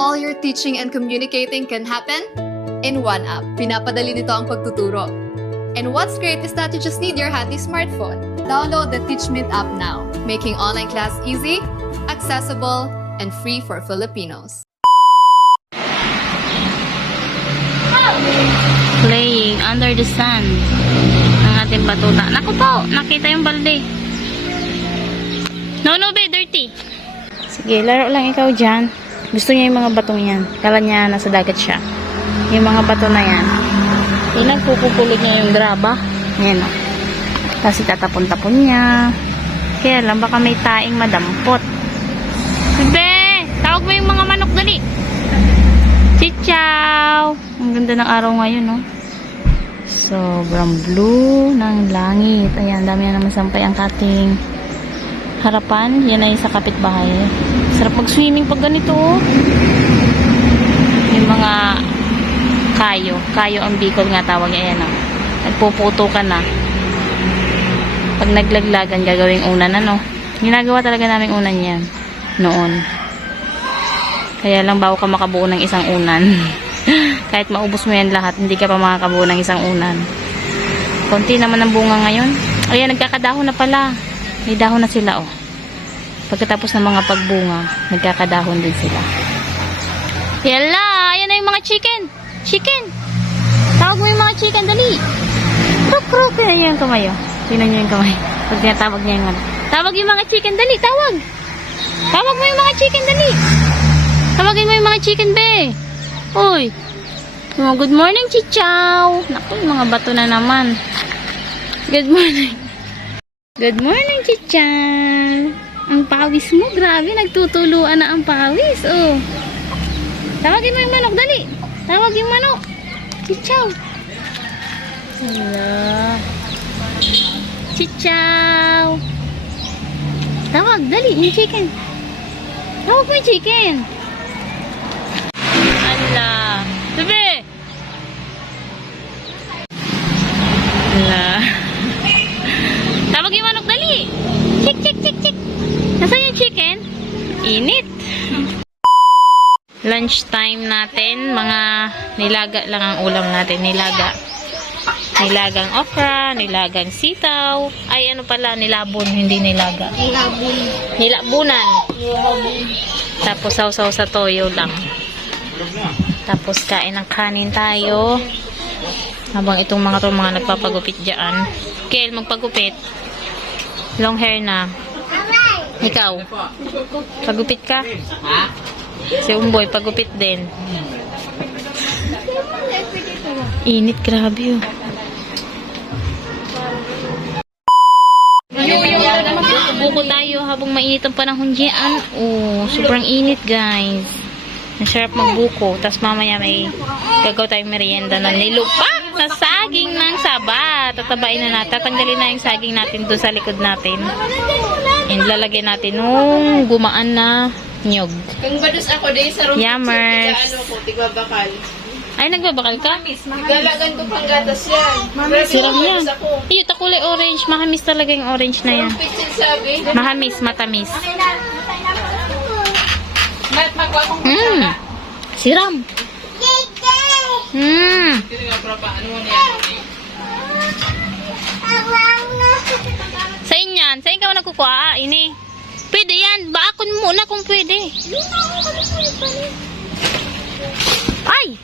all your teaching and communicating can happen in one app. Pinapadali nito ang pagtuturo. And what's great is that you just need your handy smartphone. Download the TeachMint app now, making online class easy, accessible, and free for Filipinos. Playing under the sun ng ating batuta. Naku po, nakita yung balde. No, be, dirty. Sige, laro lang ikaw dyan. Gusto niya yung mga batong yan. Kala niya nasa dagat siya. Yung mga bato na yan. Pinagpupupulig niya yung graba. Yan o. Kasi tatapon-tapon niya. Kaya lang, baka may taing madampot. Bebe! Tawag mo yung mga manok dali. Chichaw! Ang ganda ng araw ngayon, no? Sobrang blue ng langit. Ayan, dami na naman sampay ang kating harapan. Yan ay sa kapitbahay. Sarap mag-swimming pag ganito, oh. Yung mga kayo ang Bicol nga tawag niya. Ayan, oh. Nagpuputo ka na. Pag naglaglagan, gagawing unan, ano? Ginagawa talaga namin unan yan. Noon. Kaya lang bago ka makabuo ng isang unan. Kahit maubos mo yan lahat, hindi ka pa makakabuo ng isang unan. Konti naman ang bunga ngayon. Ayan, nagkakadahon na pala. May dahon na sila, oh. Pagkatapos ng mga pagbunga, nagkakadahon din sila. Yala! Ayan na yung mga chicken! Chicken! Tawag mo yung mga chicken, dali! Kruk-kruk! Ayan yung kamay, oh. Tingnan nyo yung kamay. Pag tinatawag niya yung ano. Tawag yung mga chicken, dali! Tawag! Tawag mo yung mga chicken, dali! Tawagin mo yung mga chicken, be! Uy! Oh, good morning, chichaw! Naku, yung mga bato na naman. Good morning! Good morning, chichaw! Ang pawis mo, grabe, nagtutuluan na ang pawis, oh. Tawagin mo yung manok, dali. Tawag yung manok. Chichaw. Hala. Chichaw. Tawag, dali, yung chicken. Tawag mo yung chicken. Hala. Sabi. Hala. Tawag yung manok, dali. Chik, chik, chik, chik. Nasaan yung chicken? Init. Lunch time natin. Mga nilaga lang ang ulam natin. Nilaga. Nilagang okra, nilagang sitaw. Ay, ano pala, nilabon, hindi nilaga. Nilabon. Nilabunan. Tapos sausaw sa toyo lang. Tapos kain ng kanin tayo. Habang itong mga nagpapagupit dyan. Kel, magpagupit. Long hair na. Ikaw, pagupit ka? Si Umboy, pagupit din. Init, grabe, oh. Buko tayo habang mainit ang panahon diyan. Oh, sobrang init, guys. Masarap magbuko. Tapos mamaya may gagaw tayong merienda na nilupak na saging ng saba. Tatabain na natin. Tatanggalin na yung saging natin doon sa likod natin. And lalagyan natin nung gumaan na nyog. Kung badus ako din sa room, Yummers. ano ko, tigbabakal. Ay, nagbabakal ka? Galagan ko pang gatas yan. Sarap yan. Iyo, takulay orange. Mahamis talaga yung orange na yan. Pitsin sabi. Mahamis, matamis. Mat, magwa kong Siram. Sa inyan. Sa inyo ka nagkukuha. Ini. Pwede yan. Baakon muna kung pwede. Ay!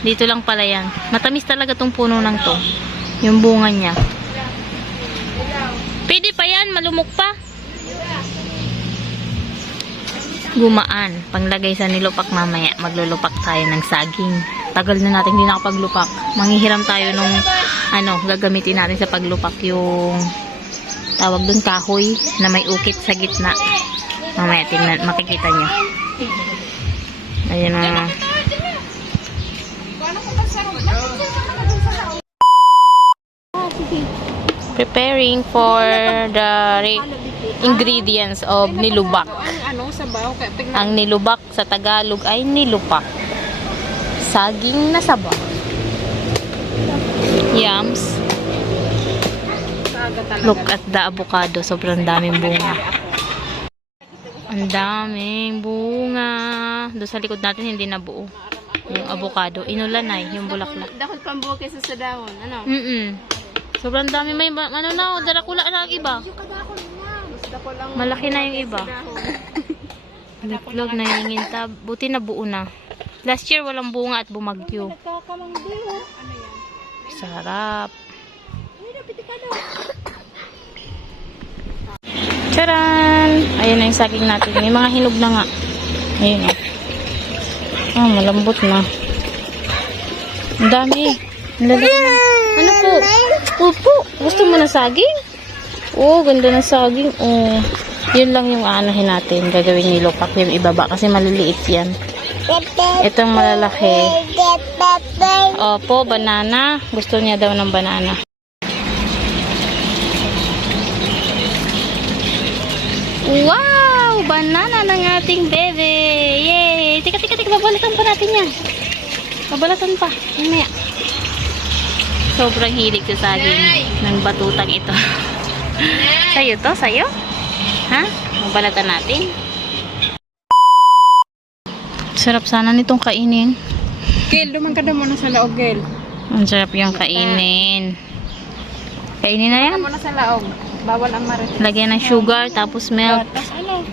Dito lang pala yan. Matamis talaga tong puno ng to. Yung bunga niya. Pwede pa yan. Malumok pa. Gumaan. Panglagay sa nilupak mamaya. Maglulupak tayo ng saging. Tagal na natin hindi nakapaglupak. Manghihiram tayo nung gagamitin natin sa paglupak yung tawag dun kahoy na may ukit sa gitna. Mamaya tingnan, makikita nyo. Ayan na. Preparing for the ingredients of nilubak. Ang nilubak sa Tagalog ay nilupak. Saging na saba. Yams. Look at the avocado. Sobrang daming bunga. Ang daming bunga. doon sa likod natin hindi nabuo. Yung avocado. Inulan na yung bulaklak. Dakot pang buo kaysa sa dahon. Ano? Sobrang dami. May, ano na, darakula na ang iba. Gusto ko lang Malaki na yung iba. sa dahon. Bitlog na hininginta. Buti na buo na. Last year walang bunga at bumagyo. Sarap. Charan! Ayan na yung saging natin. May mga hinog na nga. Ayun na. Malambot na. Ang dami. Ang lalaki na. Ano po? Opo. Gusto mo na saging? Oh, ganda na saging. Oh. Yun lang yung aanahin natin. Gagawin nilopak yung ibaba kasi maliliit yan. Itong malalaki. Opo, banana. Gusto niya daw ng banana. Wow! Banana ng ating bebe! Yay! Tika, babalatan pa natin yan. Babalatan pa. Mamaya. Sobrang hilig sa saging ng batutang ito. Sa'yo to? Sa'yo? Ha? Babalatan natin. Sarap sana nitong kainin. Gel, duman ka daw muna sa laog, Gel. Ang sarap yung kainin. Kainin na yan. Muna sa laog. Bawal ang marit. Lagyan ng sugar, tapos milk. Tapos ano?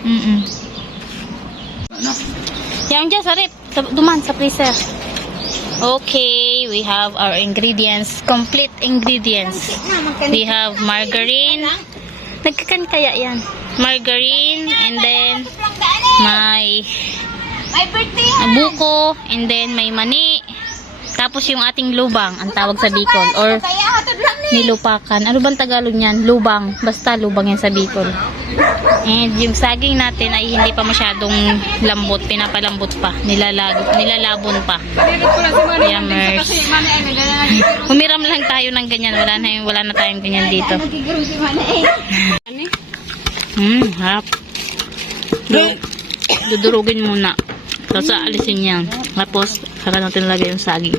Yan dyan, sa rep. Duman, sa freezer. Okay, we have our ingredients. Complete ingredients. We have margarine. Nagkakan kaya yan. Margarine, and then may buko, and then may mani. Tapos yung ating lubang, ang tawag sa Bicol. Or nilupakan. Ano bang Tagalog niyan? Lubang. Basta lubang yan sa Bicol. And yung saging natin ay hindi pa masyadong lambot. Pinapalambot pa. Nilalabon pa. Yummers. Humiram lang tayo ng ganyan. Wala na tayong ganyan dito. Harap. Dudurugin muna. Tapos aalisin yan. Tapos, saka natin lagay yung saging.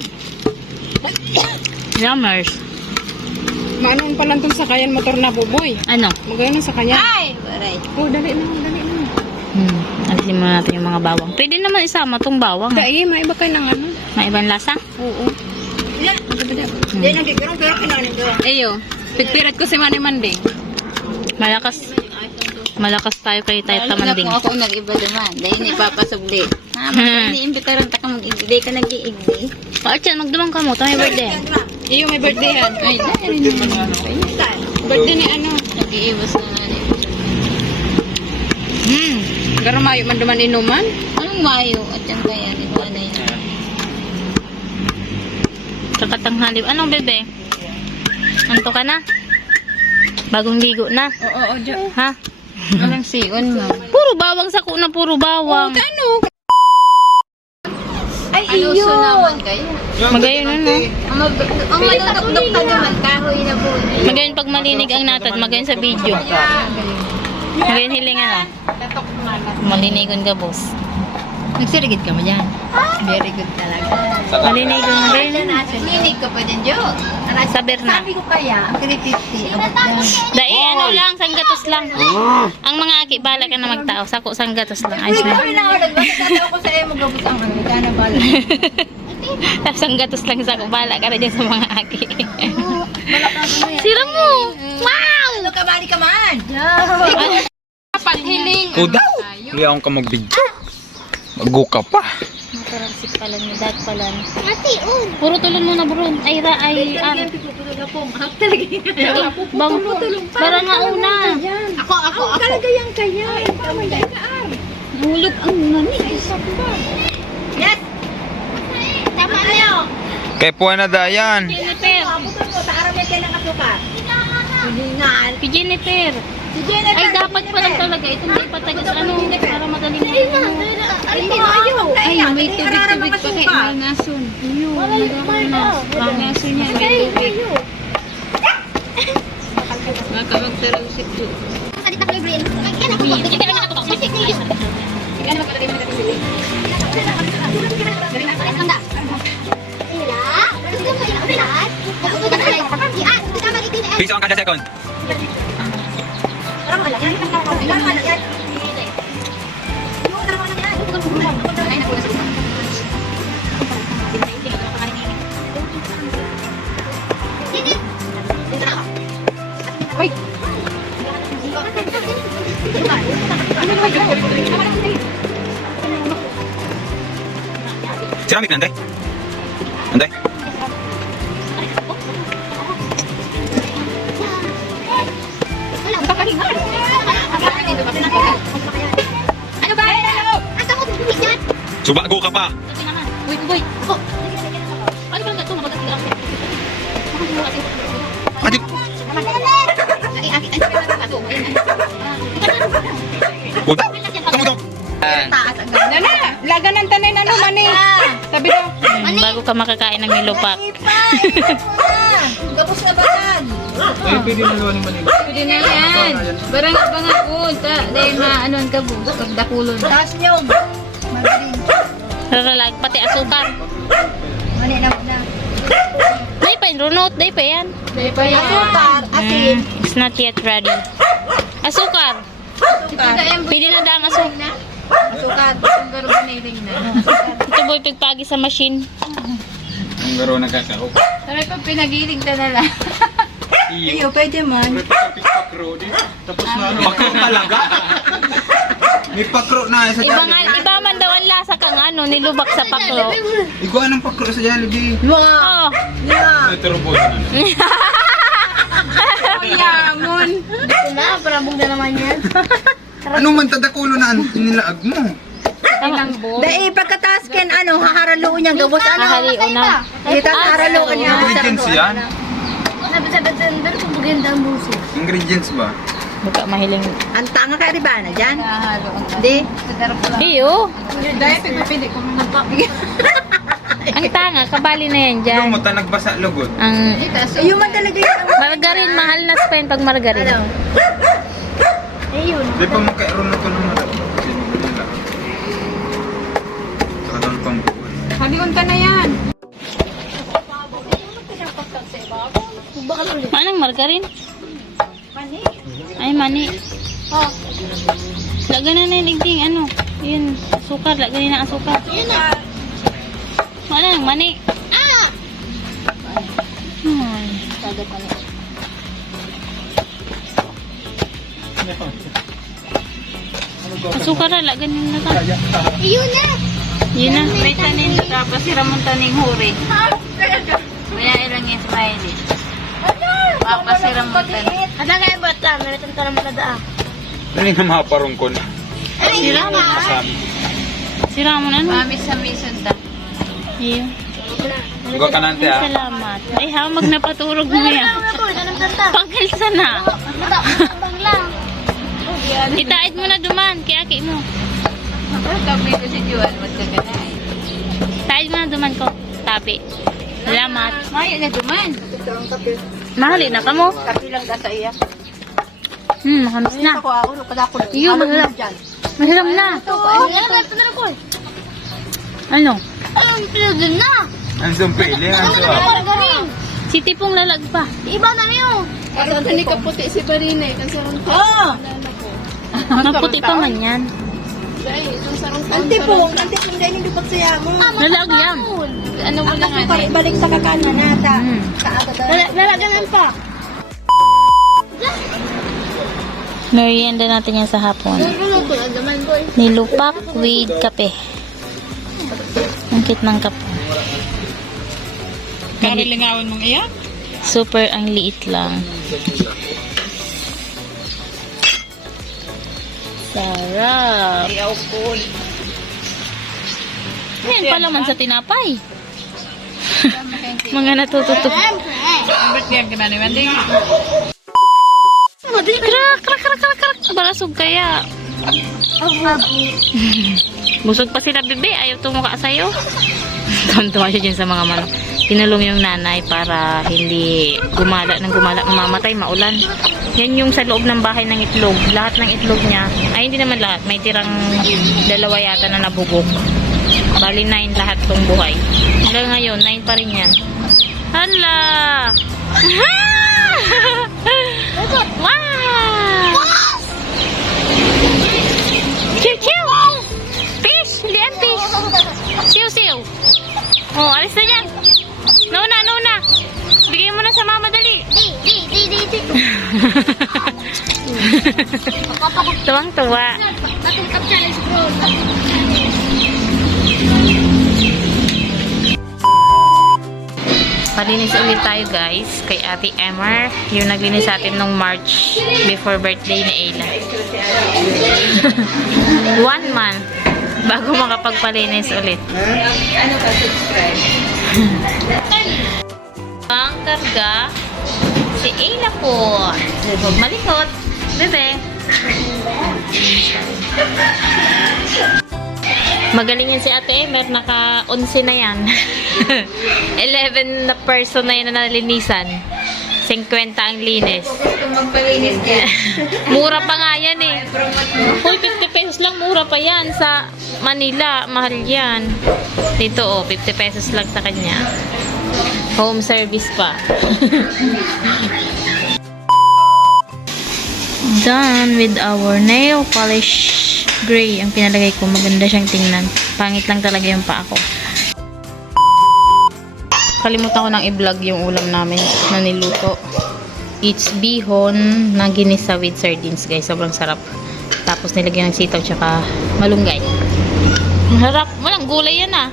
Yummers. Maano pa lang itong sakayan motor na buboy. Ano? Magayon sa kanya. Ay! Oh, dali na. Alisin muna natin yung mga bawang. Pwede naman isama tong bawang. Dahil, maiba kayo ng ano. May ibang lasa? Oo. Hindi, nagkikirong pero kinanin ko. Ayo, pigpirat ko si Manny Manding. Malakas tayo kay tayo tamanding. Ako nag-iba naman. Dahil ipapasubli. Iniimbitaran ta ka mag-igdi. Dahil ka nag-iigdi. Paatyan, magdumang ka mo. Ito may birthday. Iyo, may birthday yan. Ay, birthday ni ano. Nag-iibas na nga niya. Garamayo man duman inuman. Anong mayo? At yan kaya. Ito na yan. Kakatanghali. Anong bebe? Anto ka na? Bagong ligo na? Oo, dyan. Ha? Anong siyon mo? Puro bawang sa kuna, puro bawang. Ano? Ay, iyo! Naman kayo. Magayon ano? Ang madudok-dok ka naman. Kahoy na po. Magayon pag malinig ang natad, magayon sa video. Magayon hilingan malinigon ka, boss. Nagsirigit ka mo dyan. Very good talaga. Malinigon din. Clinic ka pa dyan, Jo. Sa Berna. Sabi ko kaya, ang 350. Dai, ano lang, sanggatos lang. Ang mga aki, bala ka na magtao. Sako, sanggatos lang. Ayos na. Nagtatao ko sa iyo, magabot ang ano. Gana bala. Sanggatos lang sako, bala ka na dyan sa mga aki. Sira mo! Wow! Ano ka bali ka man? Paghiling. Ikaw daw! Hindi akong ka mag-video. Mag-go pa. Mataransik pala ni dad pala. Puro tulon mo na bro. Ay, bang, para nga una. Ako. Talaga yan kaya. Bulog ang nani. Yes! Tama niyo. Kay Puana Dayan. Jennifer. Sa araw may kailang kasukat. Hilingan. Si Jennifer. Ay, dapat pa lang talaga. Ito hindi patagas. Ano, para madaling mo. Ay, may tubig-tubig pa kay Malnason. Malnason yan, may tubig. Magkabagtarusik po. Piso ang kada second. Parang malaki. Ceramik na, Anday. Anday. Ano ba? Asa ko yan? Subago ka pa. Wait, wait. Ako. Ano ba ito? Mabagat lang. Adik. Puta. Kamu dong. Nana, laga ng tanay na ano, mani. Sabi daw. Bago ka makakain ng nilupak. Tapos na ba yan? Pwede na yan. Barang bangakod. Dahil maanon ka bu. Pagdakulon. Taas niyo. Raralag, pati asukar. Mani na muna. Day pa, runot. Day pa yan. Dahil pa yan. Asukar, asin. It's not yet ready. Asukar. Pwede na daang asukar. Asukar. Ang garo ba nailing na? Ito boy, pagpagi sa machine. Ang garo na kakao. Sabi pa pinagiling ka na lang. Iyo, pwede man. Pakro talaga. May pakro na sa Iba man daw ang lasa kang ano, nilubak sa paklo. Iguan ang pakro sa Jollibee. Oh. Ito robot na. Yamon. Ito na, parabog na naman yan. Ano man tadakulo na ang nilaag mo? Dahil pagkataas ken ano, haharaloon niya gabos ano. Ahaliw na. Dito haharaloon niya. Ingredients yan? Sabi-sabi-sabi, kumbuginda ang buso. Ingredients ba? Buka mahiling. Ang tanga kay Ribana dyan. Hindi. Iyo. Dahil pipili ko magpapigil. Ang tanga, kabali na yan Ano dyan. mo ta nagbasa lugod? Ang Iyo man talaga yun. margarin, mahal na Spain pag margarin. Ano? Ayun. Di pa magkairoon ako ng marap. Kadang pang buwan. Halion ka na yan. Anong margarin? Ay, mani. Oh. Lagyan na na yung igding, ano. Yun, sukar. Lagyan na ang sukar. Wala nang mani. Ay. Asukar na, lagyan nyo na ka. Ayun na. Yun na. May tanin tapos siramon taning huri. Maya ilang yung smiley. Papasiram mo tanin. Ada kaya bata, meron tayong mo na Ano yung maparong ko na? Sira mo. Kasami. Sira mo na, ano? Mami sa mission ta. Iyo. Huwag ka nante ah. Salamat. Ay, hamag na paturog mo yan. Pagkalsa na. Itaid mo na duman, kaya aki mo. Kapi ko si Juan, magkaganain. Taid mo na duman ko. Tapi. Salamat. Maya na duman. Mahali na ka mo. Kapi lang da sa iya. Makamis na. Ako ako, kada ko. Iyo, mahiram. Mahiram na. Ano? Ang sumpili, ang suwa. Si Tipong lalag pa. Karoon ka ni kaputi si Barinay. Kasi sarong Oh! Maputi pa man yan. Antipong dahil hindi pa siya mo. Lalag yan. ano mo lang Para ibalik sa kakana nata. Hmm. Lalaganan pa. Merienda natin yan sa hapon. Nilupak with kape. Ang cute ng kape. Karilingawan mong iyan? Super ang liit lang. Sarap. Ayaw cool. Yan pa laman sa tinapay. Mga natututok. Ba't kaya gano'n naman din? Krak, krak, krak, krak, krak. Balasog kaya. Busog pa sila, bebe. Ayaw tumuka sa'yo. Tuwan-tuwa siya dyan sa mga manok. Tinulong yung nanay para hindi gumala ng gumala, mamamatay, maulan. Yan yung sa loob ng bahay ng itlog. Lahat ng itlog niya, ay hindi naman lahat, may tirang 2 yata na nabubog. Bali 9 lahat tong buhay. Hanggang ngayon, 9 pa rin yan. Hala! Wow! Chiw, chiw! Fish! Hindi yan fish! Siw, siw! Oh, alis na yan! Nuna, nuna! Bigay mo na sa mama, dali! Di! Tuwang-tuwa. Palinis ulit tayo guys kay Ate Emmer, yung naglinis sa atin nung March before birthday ni Ayla. 1 month bago makapagpalinis ulit. Ano ka, subscribe? Ang karga si Ayla po. Huwag malikot, bebe. Magaling yan si Ate Emer, naka-11 na yan. 11 na person na yan na nalinisan. 50 ang linis. Kung magpalinis din. Mura pa nga yan eh. Uy, 50 pesos lang, mura pa yan. Sa Manila, mahal yan. Dito oh, 50 pesos lang sa kanya. Home service pa. Done with our nail polish gray ang pinalagay ko. Maganda siyang tingnan. Pangit lang talaga yung paa ko. Kalimutan ko nang i-vlog yung ulam namin na niluto. It's bihon na ginisa with sardines guys. Sobrang sarap. Tapos nilagyan ng sitaw tsaka malunggay. Masarap. Walang gulay yan ah.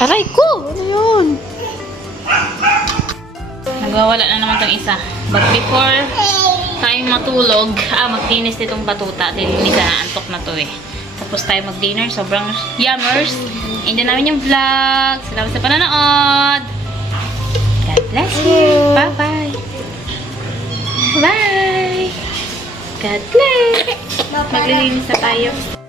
Aray ko! Ano yun? Nagwawala na naman tong isa. But before tayong matulog, magtinis nitong batuta. Dilinisan na, antok na to eh. Tapos tayo mag-dinner. Sobrang yummers. End na namin yung vlog. Salamat sa panonood. God bless you. Bye-bye. Bye. God bless. Maglilinis na tayo.